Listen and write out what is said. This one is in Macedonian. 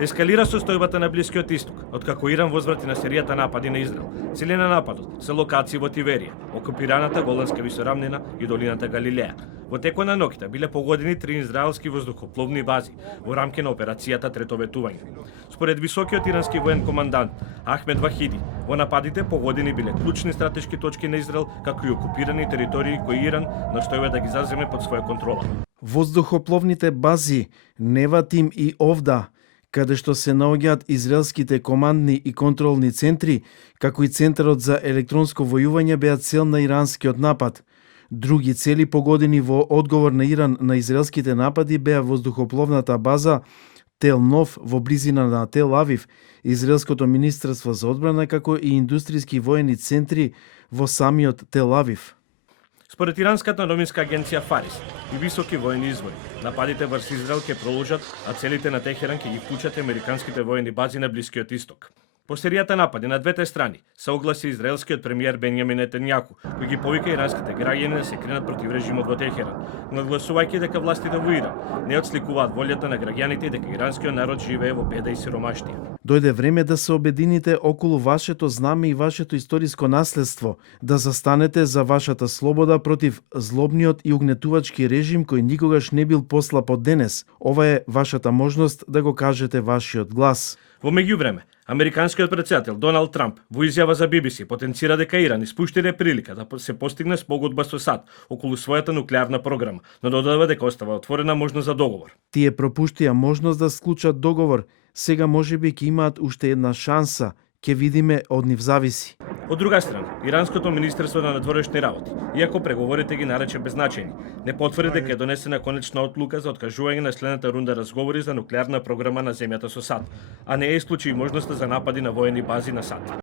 Ескалира состојбата на Блискиот Исток, откако Иран возврати на серијата напади на Израел. Цели на нападот се локации во Тиверија, окупираната Голанска висорамнина и долината Галилеја. Во текот на ноќта биле погодени 3 израелски воздухопловни бази во рамки на операцијата Трето ветување. Според високиот ирански воен командант Ахмед Вахиди, во нападите погодени биле клучни стратешки точки на Израел, како и окупирани територии кои Иран настојува да ги заземе под своја контрола. Воздухопловните бази Неватим и Овда, каде што се наоѓаат израелските командни и контролни центри, како и Центарот за електронско војување, беа цел на иранскиот напад. Други цели погодени во одговор на Иран на израелските напади беа воздухопловната база Тел Нов во близина на Тел Авив, Израелското министерство за одбрана, како и индустријски воени центри во самиот Тел Авив. Според иранската новинска агенција Фарис и високи воени извори, нападите врз Израел ќе продолжат, а целите на Техеран ќе ги вклучат американските воени бази на Блискиот Исток. По серијата напади на двете страни се огласи израелскиот премиер Бенјамин Нетањаху, кој ги повика иранските граѓани да се кренат против режимот во Техеран, нагласувајќи дека властите во Иран не отсликуваат волјата на граѓаните и дека иранскиот народ живее во беда и сиромаштија. Дојде време да се обедините околу вашето знаме и вашето историско наследство, да застанете за вашата слобода против злобниот и угнетувачки режим кој никогаш не бил послаб од денес. Ова е вашата можност да го кажете вашиот глас. Во меѓувреме, американскиот претседател Доналд Трамп во изјава за BBC потенцира дека Иран испуштиле прилика да се постигне спогодба со САД околу својата нуклеарна програма, но додава дека остава отворена можност за договор. Тие пропуштија можност да склучат договор. Сега можеби ќе имаат уште една шанса. Ќе видиме, од нив зависи. Од друга страна, Иранското министерство на надворешни работи, иако преговорите ги нарече беззначајни, не потврди дека е донесена конечна одлука за откажување на следната рунда разговори за нуклеарна програма на земјата со САД, а не е исклучи и можноста за напади на воени бази на САД.